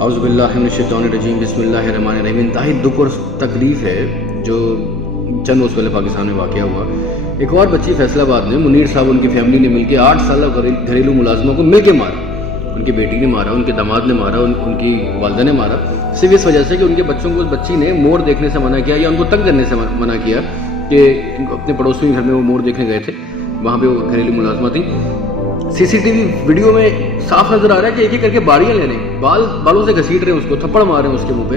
اعوذ باللہ من الشیطان الرجیم، بسم اللہ الرحمن الرحیم۔ انتہائی دکھ اور تکلیف ہے جو چند روز پہلے پاکستان میں واقعہ ہوا۔ ایک اور بچی فیصل آباد میں، منیر صاحب ان کی فیملی نے مل کے 8 سالہ گھریلو ملازموں کو مل کے مارا۔ ان کی بیٹی نے مارا، ان کے داماد نے مارا، ان کی والدہ نے مارا، صرف اس وجہ سے کہ ان کے بچوں کو اس بچی نے مور دیکھنے سے منع کیا یا ان کو تنگ کرنے سے منع کیا کہ اپنے پڑوسی گھر میں وہ مور دیکھنے گئے تھے، وہاں پہ وہ گھریلو ملازمہ تھی۔ سی سی ٹی وی ویڈیو میں صاف نظر آ رہا ہے کہ ایک ایک کر کے باریاں لے رہے ہیں، بالوں سے گھسیٹ رہے ہیں، اس کو تھپڑ مار رہے ہیں اس کے منہ پہ۔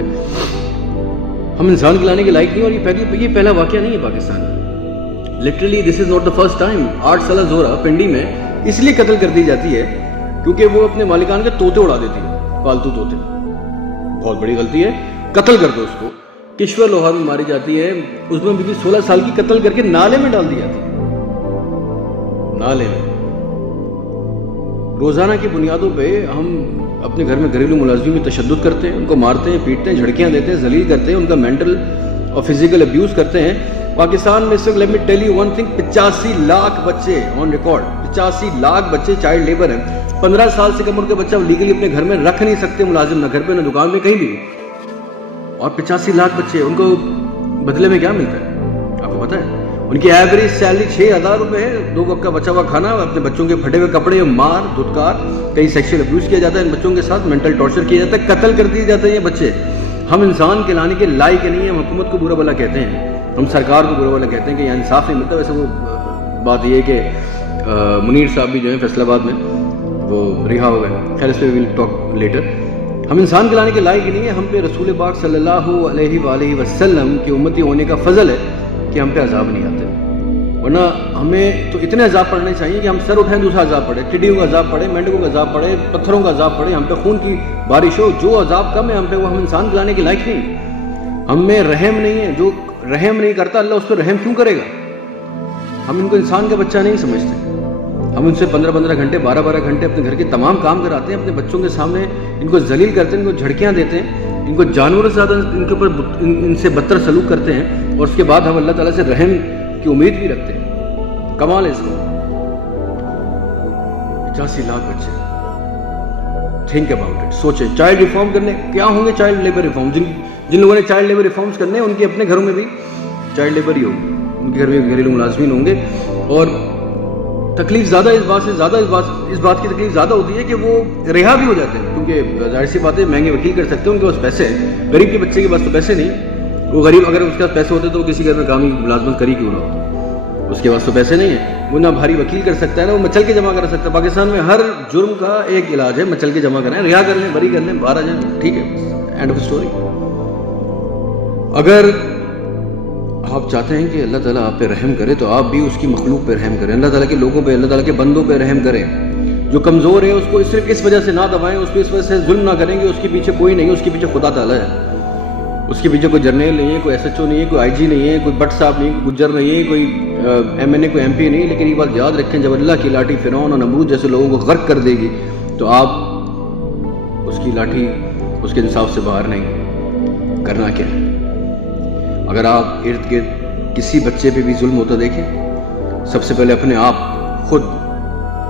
ہم انسان کھلانے کے لائق نہیں، اور یہ پہلا واقعہ نہیں ہے پاکستان میں۔ Literally this is not the first time. 8 سالہ زہرا پنڈی میں اس لیے قتل کر دی جاتی ہے کیونکہ وہ اپنے مالکان کے طوطے اڑا دیتی ہے، پالتو طوطے۔ بہت بڑی غلطی ہے، قتل کر دو اس کو۔ کشور لوہا میں ماری جاتی ہے، اس میں بھی 16 سال کی قتل کر کے نالے میں ڈال دی جاتی ہے، نالے میں۔ روزانہ کی بنیادوں پہ ہم اپنے گھر میں گھریلو ملازمین میں تشدد کرتے ہیں، ان کو مارتے ہیں، پیٹتے ہیں، جھڑکیاں دیتے ہیں، ذلیل کرتے ہیں، ان کا مینٹل اور فزیکل ابیوز کرتے ہیں۔ پاکستان میں اس وقت let me tell you one thing, 85 lakh بچے آن ریکارڈ، 85 لاکھ بچے چائلڈ لیبر ہیں۔ 15 سال سے کم عمر کے بچہ لیگلی اپنے گھر میں رکھ نہیں سکتے ملازم، نہ گھر پہ نہ دکان میں، کہیں بھی۔ اور 85 لاکھ بچے، ان کو بدلے میں کیا ملتا ہے آپ کو پتہ ہے؟ ان کی ایوریج سیلری 6,000 روپے ہے، 2 وقت کا بچا ہوا کھانا، اپنے بچوں کے پھٹے ہوئے کپڑے، مار دھتکار، کئی سیکشل ابیوز کیا جاتا ہے ان بچوں کے ساتھ، مینٹل ٹارچر کیا جاتا ہے، قتل کر دیے جاتے ہیں یہ بچے۔ ہم انسان کہلانے کے لائق نہیں ہیں، ہم حکومت کو برا بھلا کہتے ہیں، ہم سرکار کو برا بھلا کہتے ہیں کہ یہاں انصاف نہیں ملتا۔ ویسے وہ بات یہ ہے کہ منیر صاحب بھی جو ہیں فیصل آباد میں وہ رہا ہو گئے، خیر اس پہ ویل ٹاک لیٹر۔ ہم انسان کہلانے کے لائق نہیں ہیں، ہم پہ رسول پاک صلی اللہ علیہ وآلہ وسلم کی امتی ہونے کا فضل ہے کہ ہم پہ عذاب نہیں آتے، ورنہ ہمیں تو اتنے عذاب پڑنے چاہیے کہ ہم سر اٹھائیں دوسرا عذاب پڑے، ٹڈیوں کا عذاب پڑے، مینڈکوں کا عذاب پڑے، پتھروں کا عذاب پڑے، ہم پہ خون کی بارش ہو، جو عذاب کم ہے ہم پہ وہ ہم انسان کہلانے کے لائق نہیں۔ ہم میں رحم نہیں ہے، جو رحم نہیں کرتا اللہ اس پہ رحم کیوں کرے گا؟ ہم ان کو انسان کا بچہ نہیں سمجھتے، ہم ان سے 15-15 گھنٹے 12-12 گھنٹے اپنے گھر کے تمام کام کراتے ہیں، اپنے بچوں کے سامنے ان کو ذلیل کرتے ہیں، ان کو جھڑکیاں دیتے ہیں، ان کو جانوروں سے زیادہ ان کے اوپر ان سے بدتر سلوک کرتے ہیں، اور اس کے بعد ہم اللہ تعالیٰ سے رحم کی امید بھی رکھتے ہیں۔ کمال ہے اس کو۔ 85 لاکھ بچے، تھنک اباؤٹ اٹ، سوچیں۔ چائلڈ ریفارم کرنے کیا ہوں گے؟ Child labour reform. جن لوگوں نے چائلڈ لیبر ریفارمز کرنے ہیں ان کے اپنے گھروں میں بھی چائلڈ لیبر ہی ہوگی، ان کے گھر میں گھریلو ملازمین ہوں گے۔ اور تکلیف زیادہ اس بات کی تکلیف زیادہ ہوتی ہے کہ وہ رہا بھی ہو جاتے ہیں، کیونکہ ظاہر سی بات ہے مہنگے وکیل کر سکتے ہیں، ان کے پاس پیسے ہیں۔ غریب کے بچے کے پاس تو پیسے نہیں، وہ غریب اگر اس کے پاس پیسے ہوتے تو وہ کسی گھر میں کامی ملازمت کری کیوں نہ ہوتا، اس کے پاس تو پیسے نہیں ہیں، وہ نہ بھاری وکیل کر سکتا ہے، نہ وہ مچل کے جمع کر سکتا ہے۔ پاکستان میں ہر جرم کا ایک علاج ہے، مچل کے جمع کریں، رہا کر لیں، بری کر لیں، باہر آ جائیں، ٹھیک ہے، اینڈ آف اسٹوری۔ اگر آپ چاہتے ہیں کہ اللہ تعالیٰ آپ پہ رحم کرے تو آپ بھی اس کی مخلوق پہ رحم کریں، اللہ تعالیٰ کے لوگوں پہ، اللہ تعالیٰ کے بندوں پہ رحم کریں۔ جو کمزور ہے اس کو صرف اس وجہ سے نہ دبائیں، اس پہ اس وجہ سے ظلم نہ کریں کہ اس کے پیچھے کوئی نہیں ہے، اس کے پیچھے خدا تعالیٰ ہے، اس کے پیچھے کوئی جرنیل نہیں ہے، کوئی ایس ایچ او نہیں ہے، کوئی آئی جی نہیں ہے، کوئی بٹ صاحب نہیں ہے، کوئی گجر نہیں ہے، کوئی ایم این اے، کوئی ایم پی نہیں ہے۔ لیکن یہ بات یاد رکھیں، جب اللہ کی لاٹھی فرعون اور نمرود جیسے لوگوں کو غرق کر دے گی تو آپ اس کی لاٹھی اس کے انصاف سے باہر نہیں۔ کرنا کیا ہے؟ اگر آپ ارد گرد کسی بچے پہ بھی ظلم ہوتا دیکھیں، سب سے پہلے اپنے آپ خود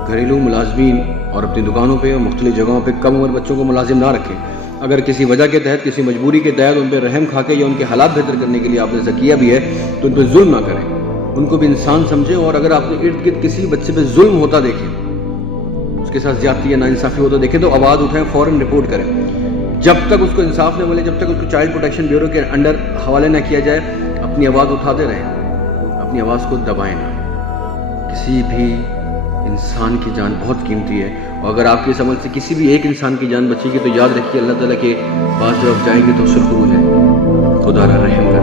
گھریلو ملازمین اور اپنی دکانوں پہ اور مختلف جگہوں پہ کم عمر بچوں کو ملازم نہ رکھیں۔ اگر کسی وجہ کے تحت، کسی مجبوری کے تحت ان پہ رحم کھا کے یا ان کے حالات بہتر کرنے کے لیے آپ نے ایسا کیا بھی ہے تو ان پہ ظلم نہ کریں، ان کو بھی انسان سمجھیں۔ اور اگر آپ نے ارد گرد کسی بچے پہ ظلم ہوتا دیکھیں، اس کے ساتھ زیادتی یا ناانصافی ہوتا دیکھیں تو آواز اٹھائیں، فوراً رپورٹ کریں۔ جب تک اس کو انصاف نہ ملے، جب تک اس کو چائلڈ پروٹیکشن بیورو کے انڈر حوالے نہ کیا جائے، اپنی آواز اٹھاتے رہیں، اپنی آواز کو دبائیں نہ۔ کسی بھی انسان کی جان بہت قیمتی ہے، اور اگر آپ کے اس عمل سے کسی بھی ایک انسان کی جان بچے گی تو یاد رکھیے اللہ تعالیٰ کے پاس جب آپ جائیں گے تو سرخرو ہے، خدا را رحم